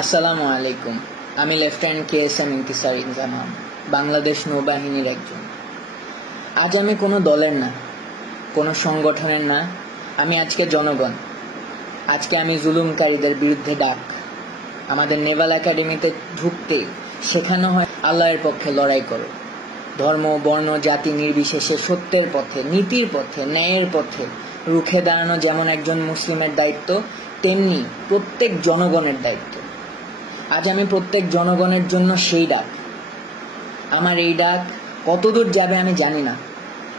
আসসালামু আলাইকুম। আমি লেফটেন্যান্ট KSM ইন্তিসার ইনজামাম, বাংলাদেশ নৌবাহিনীর একজন। আজ আমি কোনো দলের না, কোনো সংগঠনের না, আমি আজকে জনগণ। আজকে আমি জুলুমকারীদের বিরুদ্ধে ডাক। আমাদের নেভাল একাডেমিতে ঢুকতে শেখানো হয় আল্লাহর পক্ষে লড়াই করো। ধর্ম, বর্ণ, জাতি নির্বিশেষে সত্যের পথে, নীতির পথে, ন্যায়ের পথে রুখে দাঁড়ানো যেমন একজন মুসলিমের দায়িত্ব, তেমনি প্রত্যেক জনগণের দায়িত্ব। আজ আমি প্রত্যেক জনগণের জন্য সেই ডাক। আমার এই ডাক কতদূর যাবে আমি জানি না,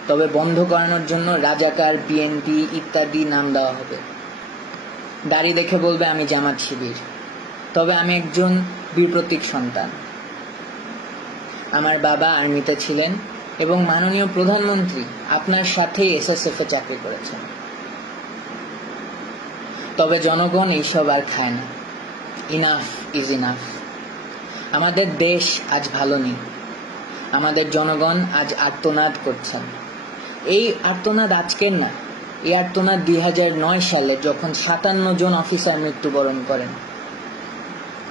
তবে বন্ধ করানোর জন্য রাজাকার, BNP ইত্যাদি নাম দেওয়া হবে। দাড়ি দেখে বলবে আমি জামাত শিবির, তবে আমি একজন বীরপ্রতীক সন্তান। আমার বাবা আর্মিতে ছিলেন এবং মাননীয় প্রধানমন্ত্রী আপনার সাথেই SSF এ চাকরি করেছেন। তবে জনগণ এইসব আর খায় না। Enough is enough. আমাদের দেশ আজ ভালো নেই। আমাদের জনগণ আজ আর্তনাদ করছেন। এই আর্তনাদ আজকের না, এই আর্তনাদ 2009 সালে যখন 57 জন অফিসার মৃত্যুবরণ করেন,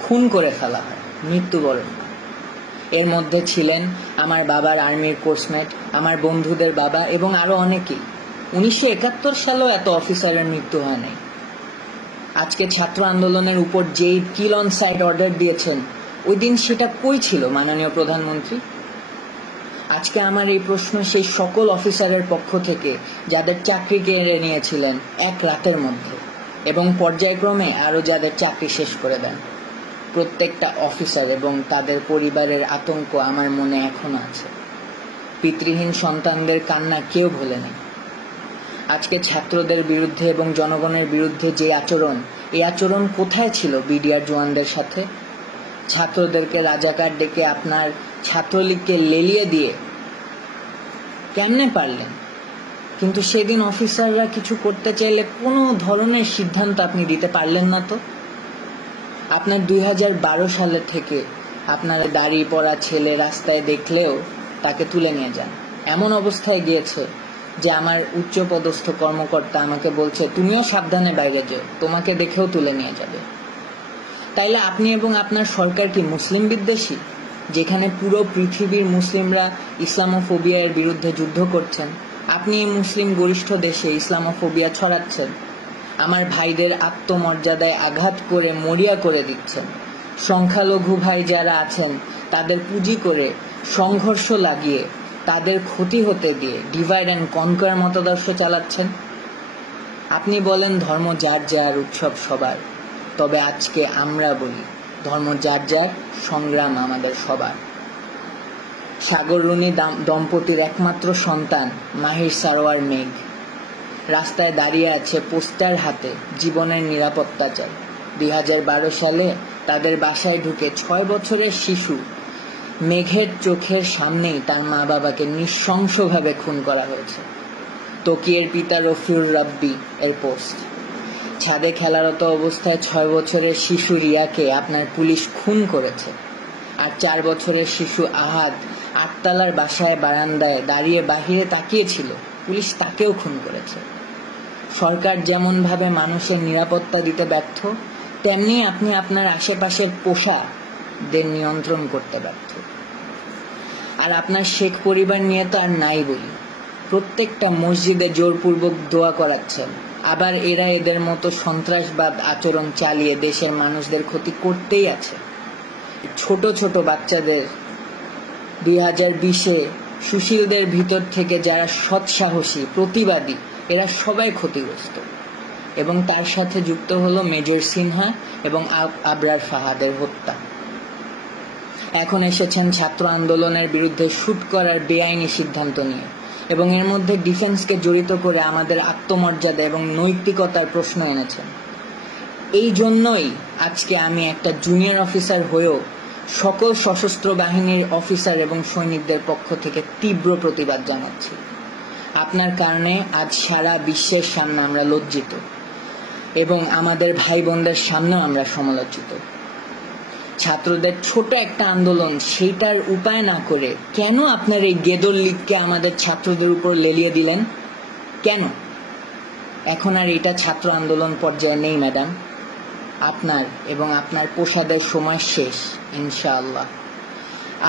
খুন করে ফেলা হয়, মৃত্যুবরণ। এর মধ্যে ছিলেন আমার বাবার আর্মির কোর্সমেট, আমার বন্ধুদের বাবা এবং আরো অনেকেই। 1971 সালেও এত অফিসারের মৃত্যু হয় নাই। আজকে ছাত্র আন্দোলনের উপর যেই কিল অন সাইট অর্ডার দিয়েছেন, ওই দিন সেটা কই ছিল মাননীয় প্রধানমন্ত্রী? আজকে আমার এই প্রশ্ন সেই সকল অফিসারের পক্ষ থেকে যাদের চাকরি কেড়ে নিয়েছিলেন এক রাতের মধ্যে, এবং পর্যায়ক্রমে আরো যাদের চাকরি শেষ করে দেন। প্রত্যেকটা অফিসার এবং তাদের পরিবারের আতঙ্ক আমার মনে এখনো আছে। পিতৃহীন সন্তানদের কান্না কেউ ভোলে না। আজকে ছাত্রদের বিরুদ্ধে এবং জনগণের বিরুদ্ধে যে আচরণ, এই আচরণ কোথায় ছিল BDR জওয়ানদের সাথে? ছাত্রদেরকে রাজাকার ডেকে আপনার ছাত্রলীগকে লেলিয়ে দিয়ে কেমনে পারলেন? কিন্তু সেদিন অফিসাররা কিছু করতে চাইলে কোনো ধরনের সিদ্ধান্ত আপনি দিতে পারলেন না। তো আপনার 2012 সালে থেকে আপনার দাড়ি পড়া ছেলে রাস্তায় দেখলেও তাকে তুলে নিয়ে যান। এমন অবস্থায় গিয়েছে যে আমার উচ্চপদস্থ কর্মকর্তা আমাকে বলছে তুমিও সাবধানে বাইরে যাও, তোমাকে দেখেও তুলে নিয়ে যাবে। তাইলে আপনি এবং আপনার সরকার কি মুসলিম বিদ্বেষী, যেখানে পুরো পৃথিবীর মুসলিমরা ইসলামোফোবিয়ার বিরুদ্ধে যুদ্ধ করছেন? আপনি এই মুসলিম গরিষ্ঠ দেশে ইসলামোফোবিয়া ছড়াচ্ছেন, আমার ভাইদের আত্মমর্যাদায় আঘাত করে মরিয়া করে দিচ্ছেন। সংখ্যালঘু ভাই যারা আছেন তাদের পুঁজি করে সংঘর্ষ লাগিয়ে তাদের ক্ষতি হতে দিয়ে ডিভাইড অ্যান্ড কনকয়ার মতাদর্শ চালাচ্ছেন। আপনি বলেন ধর্ম যার যার, উৎসব সবার, তবে আজকে আমরা বলি ধর্ম যার যার, সংগ্রাম আমাদের সবার। সাগর রুনি দম্পতির একমাত্র সন্তান মাহির সারোয়ার মেঘ রাস্তায় দাঁড়িয়ে আছে পোস্টার হাতে, জীবনের নিরাপত্তা চাই। 2012 সালে তাদের বাসায় ঢুকে 6 বছরের শিশু মেঘের চোখের সামনেই তার মা বাবাকে নৃশংসভাবে খুন করা হয়েছে। তকিয়ের পিতা রফিউর রাব্বি এর পোস্ট। ছাদে খেলারত অবস্থায় 6 বছরের শিশু রিয়াকে আপনার পুলিশ খুন করেছে। আর 4 বছরের শিশু আহাদ 8তলার বাসায় বারান্দায় দাঁড়িয়ে বাহিরে তাকিয়েছিল, পুলিশ তাকেও খুন করেছে। সরকার যেমন ভাবে মানুষের নিরাপত্তা দিতে ব্যর্থ, তেমনি আপনি আপনার আশেপাশের পোষাদের নিয়ন্ত্রণ করতে ব্যর্থ। আর আপনার শেখ পরিবার নিয়ে তো আর নাই বলি। প্রত্যেকটা মসজিদে জোরপূর্বক দোয়া করাচ্ছেন, আবার এরা এদের মতো সন্ত্রাসবাদ আচরণ চালিয়ে দেশের মানুষদের ক্ষতি করতেই আছে। ছোট ছোট বাচ্চাদের 2020-এ সুশীলদের ভিতর থেকে যারা সৎসাহসী প্রতিবাদী, এরা সবাই ক্ষতিগ্রস্ত, এবং তার সাথে যুক্ত হলো মেজর সিনহা এবং আবরার ফাহাদের হত্যা। এখন এসেছেন ছাত্র আন্দোলনের বিরুদ্ধে শুট করার বেআইনি সিদ্ধান্ত নিয়ে, এবং এর মধ্যে ডিফেন্সকে জড়িত করে আমাদের আত্মমর্যাদা এবং নৈতিকতার প্রশ্ন এনেছেন। এই জন্যই আজকে আমি একটা জুনিয়র অফিসার হয়েও সকল সশস্ত্র বাহিনীর অফিসার এবং সৈনিকদের পক্ষ থেকে তীব্র প্রতিবাদ জানাচ্ছি। আপনার কারণে আজ সারা বিশ্বের সামনে আমরা লজ্জিত, এবং আমাদের ভাই বোনদের সামনেও আমরা সমালোচিত। ছাত্রদের ছোট একটা আন্দোলন, সেইটার উপায় না করে কেন আপনার এই গেদর লীগকে আমাদের ছাত্রদের উপর লেলিয়ে দিলেন? কেন? এখন আর এটা ছাত্র আন্দোলন পর্যায়ে নেই ম্যাডাম। আপনার এবং আপনার প্রসাদের সময় শেষ ইনশাআল্লাহ।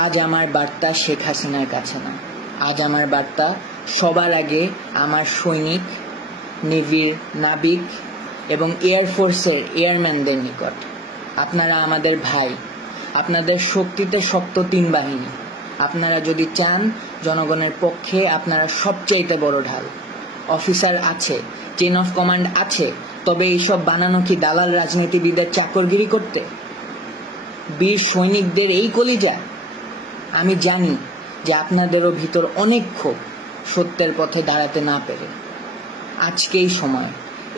আজ আমার বার্তা শেখ হাসিনার কাছে না, আজ আমার বার্তা সবার আগে আমার সৈনিক, নেভির নাবিক এবং এয়ারফোর্সের এয়ারম্যানদের নিকট। আপনারা আমাদের ভাই, আপনাদের শক্তিতে শক্ত 3 বাহিনী। আপনারা যদি চান জনগণের পক্ষে, আপনারা সবচাইতে বড় ঢাল। অফিসার আছে, চেইন অফ কমান্ড আছে, তবে এইসব বানানো কি দালাল রাজনীতিবিদের চাকরগিরি করতে? বীর সৈনিকদের এই কলিজা। আমি জানি যে আপনাদেরও ভিতর অনেক ক্ষোভ, সত্যের পথে দাঁড়াতে না পেরে। আজকেই সময়,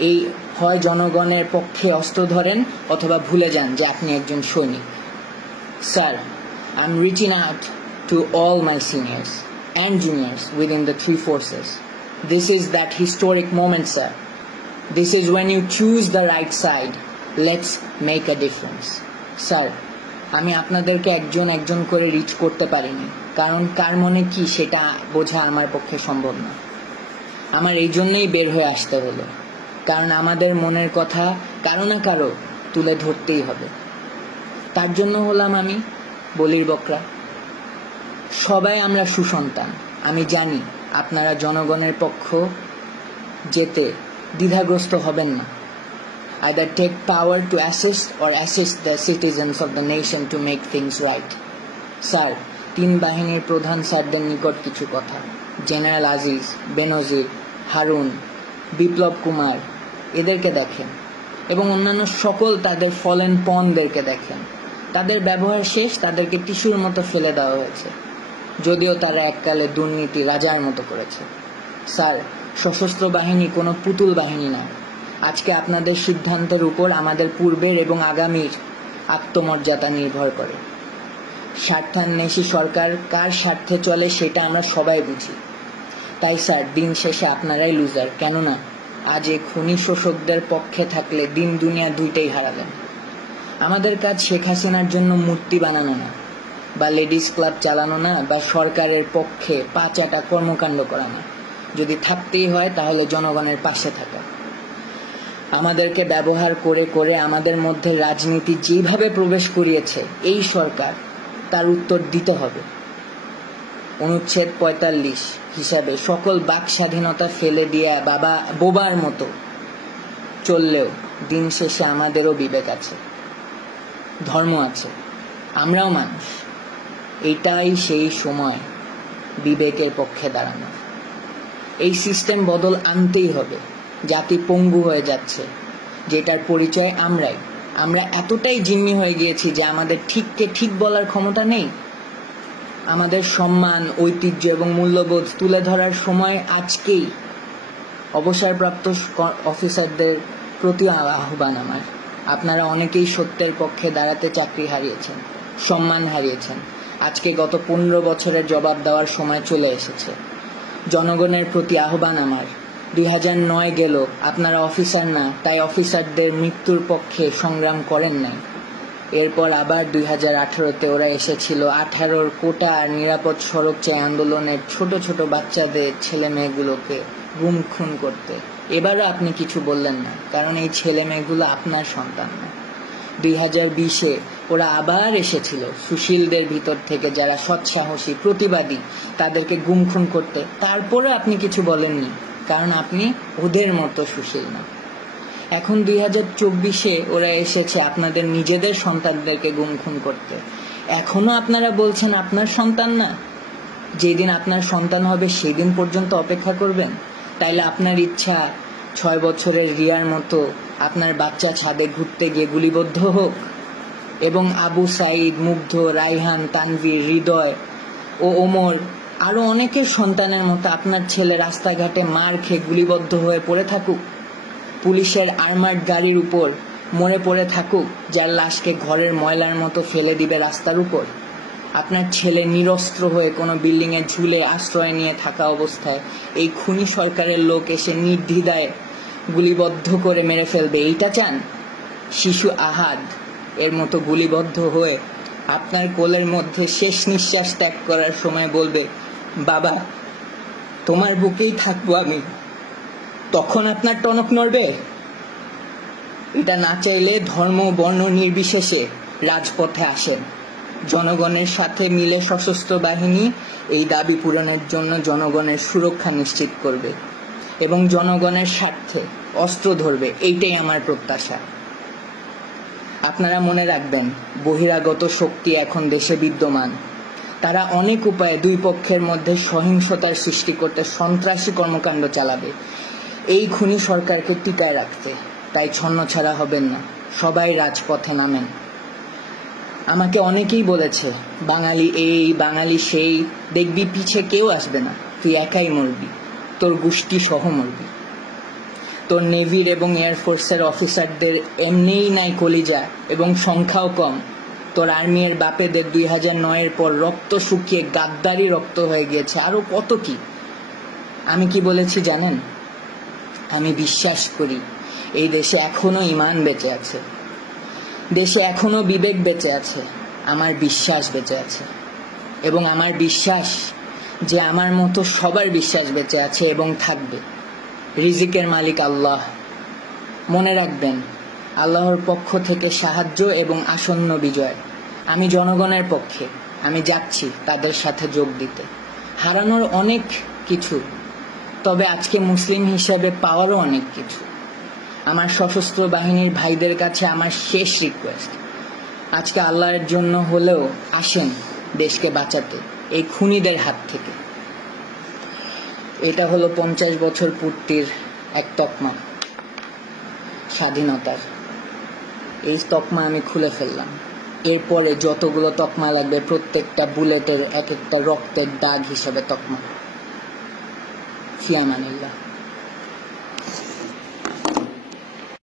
এই হয় জনগণের পক্ষে অস্ত্র ধরেন অথবা ভুলে যান যে আপনি একজন সৈনিক। Sir, I am reaching out to all my seniors and juniors within the 3 forces. This is that historic moment, sir. This is when you choose the right side. Let's make a difference. Sir, আমি আপনাদেরকে একজন একজন করে rich করতে পারিনি, কারণ কার মনে কি সেটা বোঝা আমার পক্ষে সম্ভব না। আমার এই জন্যই বের হয়ে আসতে হলো, কারণ আমাদের মনের কথা কারো না কারো তুলে ধরতেই হবে। তার জন্য হলাম আমি বলির বকরা। সবাই আমরা সুসন্তান। আমি জানি আপনারা জনগণের পক্ষ যেতে দ্বিধাগ্রস্ত হবেন না। Either take power to assist or assist the citizens of the nation to make things right. Sir, 3 বাহিনীর প্রধান স্যারদের নিকট কিছু কথা। জেনারেল আজিজ, বেনজির, হারুন, বিপ্লব কুমার, এদেরকে দেখেন এবং অন্যান্য সকল তাদের ফলেন পনদেরকে দেখেন। তাদের ব্যবহার শেষ, তাদেরকে টিস্যুর মতো ফেলে দেওয়া হয়েছে, যদিও তারা এককালে দুর্নীতি রাজার মতো করেছে। স্যার, সশস্ত্র বাহিনী কোনো পুতুল বাহিনী নয়। আজকে আপনাদের সিদ্ধান্তের উপর আমাদের পূর্বের এবং আগামীর আত্মমর্যাদা নির্ভর করে। স্বার্থান্বেষী সরকার কার স্বার্থে চলে সেটা আমরা সবাই বুঝি। তাই স্যার, দিন শেষে আপনারাই লুজার। কেননা আজ এই খুনি শোষকদের পক্ষে থাকলে দিন দুনিয়া দুইটাই হারালেন। আমাদের কাজ শেখ হাসিনার জন্য মূর্তি বানানো না, বা লেডিস ক্লাব চালানো না, বা সরকারের পক্ষে পাঁচাটা কর্মকাণ্ড করা না। যদি থাকতেই হয় তাহলে জনগণের পাশে থাকা। আমাদেরকে ব্যবহার করে করে আমাদের মধ্যে রাজনীতি যেভাবে প্রবেশ করিয়েছে এই সরকার, তার উত্তর দিতে হবে। অনুচ্ছেদ 45 হিসাবে সকল বাক স্বাধীনতা ফেলে দিয়ে বোবার মতো চললেও দিন শেষে আমাদেরও বিবেক আছে, ধর্ম আছে, আমরাও মানুষ। এটাই সেই সময় বিবেকের পক্ষে দাঁড়ানো। এই সিস্টেম বদল আনতেই হবে। জাতি পঙ্গু হয়ে যাচ্ছে, যেটার পরিচয় আমরাই। আমরা এতটাই জিম্মি হয়ে গিয়েছি যে আমাদের ঠিককে ঠিক বলার ক্ষমতা নেই। আমাদের সম্মান, ঐতিহ্য এবং মূল্যবোধ তুলে ধরার সময় আজকেই। অবসরপ্রাপ্ত অফিসারদের প্রতি আহ্বান আমার, আপনারা অনেকেই সত্যের পক্ষে দাঁড়াতে চাকরি হারিয়েছেন, সম্মান হারিয়েছেন। আজকে গত 15 বছরের জবাব দেওয়ার সময় চলে এসেছে। জনগণের প্রতি আহ্বান আমার, 2009 গেল, আপনারা অফিসার না, তাই অফিসারদের মৃত্যুর পক্ষে সংগ্রাম করেন নাই। এরপর আবার 2018-তে ওরা এসেছিল 18-র কোটা আর নিরাপদ সড়ক চাই আন্দোলনের ছোট ছোট বাচ্চাদের, ছেলে মেয়েগুলোকে গুম খুন করতে। এবারও আপনি কিছু বললেন না, কারণ এই ছেলে মেয়েগুলো আপনার সন্তান না। 2020-এ ওরা আবার এসেছিল সুশীলদের ভিতর থেকে, যারা সৎসাহসী প্রতিবাদী, তাদেরকে গুম খুন করতে। তারপরে আপনি কিছু বলেননি, কারণ আপনি ওদের মতো সুশীল না। এখন 2024-এ ওরা এসেছে আপনাদের নিজেদের সন্তানদেরকে গুম খুন করতে। এখনো আপনারা বলছেন আপনার সন্তান না? যেদিন আপনার সন্তান হবে সেদিন পর্যন্ত অপেক্ষা করবেন? তাইলে আপনার ইচ্ছা 6 বছরের রিয়ার মতো আপনার বাচ্চা ছাদে ঘুরতে গিয়ে গুলিবদ্ধ হোক, এবং আবু সাইদ, মুগ্ধ, রাইহান, তানভীর, হৃদয় ও ওমর আরো অনেকের সন্তানের মতো আপনার ছেলে রাস্তাঘাটে মার খেয়ে গুলিবদ্ধ হয়ে পড়ে থাকুক, পুলিশের আর্মার্ড গাড়ির উপর মরে পড়ে থাকুক, যার লাশকে ঘরের ময়লার মতো ফেলে দিবে রাস্তার উপর। আপনার ছেলে নিরস্ত্র হয়ে কোনো বিল্ডিংয়ে ঝুলে আশ্রয় নিয়ে থাকা অবস্থায় এই খুনি সরকারের লোক এসে নির্দ্বিধায় গুলিবদ্ধ করে মেরে ফেলবে, এইটা চান? শিশু আহাদ এর মতো গুলিবদ্ধ হয়ে আপনার কোলের মধ্যে শেষ নিঃশ্বাস ত্যাগ করার সময় বলবে, বাবা তোমার বুকেই থাকবো আমি, তখন আপনার টনক নড়বে? এটা না চাইলে ধর্ম বর্ণ নির্বিশেষে রাজপথে আসেন। জনগণের সাথে মিলে সশস্ত্র বাহিনী এই দাবি পূরণের জন্য জনগণের সুরক্ষা নিশ্চিত করবে এবং জনগণের স্বার্থে অস্ত্র ধরবে, এইটাই আমার প্রত্যাশা। আপনারা মনে রাখবেন, বহিরাগত শক্তি এখন দেশে বিদ্যমান। তারা অনেক উপায়ে দুই পক্ষের মধ্যে সহিংসতার সৃষ্টি করতে সন্ত্রাসী কর্মকাণ্ড চালাবে এই খুনি সরকারকে টিকায় রাখতে। তাই ছন্নছাড়া হবেন না, সবাই রাজপথে নামেন। আমাকে অনেকেই বলেছে, বাঙালি এই বাঙালি সেই, দেখবি পিছে কেউ আসবে না, তুই একাই মরবি, তোর গোষ্ঠী সহ মরবি। তোর নেভির এবং এয়ারফোর্সের অফিসারদের এমনিই নাই কলিজা এবং সংখ্যাও কম। তোর আর্মির বাপেদের 2009-এর পর রক্ত শুকিয়ে গাদ্দারি রক্ত হয়ে গিয়েছে, আরো কত কি। আমি কি বলেছি জানেন? আমি বিশ্বাস করি এই দেশে এখনো ঈমান বেঁচে আছে, দেশে এখনো বিবেক বেঁচে আছে, আমার বিশ্বাস বেঁচে আছে। এবং আমার বিশ্বাস যে আমার মতো সবার বিশ্বাস বেঁচে আছে এবং থাকবে। রিজিকের মালিক আল্লাহ। মনে রাখবেন, আল্লাহর পক্ষ থেকে সাহায্য এবং আসন্ন বিজয়। আমি জনগণের পক্ষে, আমি যাচ্ছি তাদের সাথে যোগ দিতে। হারানোর অনেক কিছু, তবে আজকে মুসলিম হিসেবে পাওয়ারও অনেক কিছু। আমার সশস্ত্র বাহিনীর ভাইদের কাছে আমার শেষ রিকোয়েস্ট, আজকে আল্লাহর জন্য হলেও আসেন দেশকে বাঁচাতে এই খুনিদের হাত থেকে। এটা হলো 50 বছর পূর্তির এক তকমা স্বাধীনতার। এই তকমা আমি খুলে ফেললাম। এরপরে যতগুলো তকমা লাগবে প্রত্যেকটা বুলেটের এক একটা রক্তের দাগ হিসেবে তকমা। ফি আমানিল্লাহ।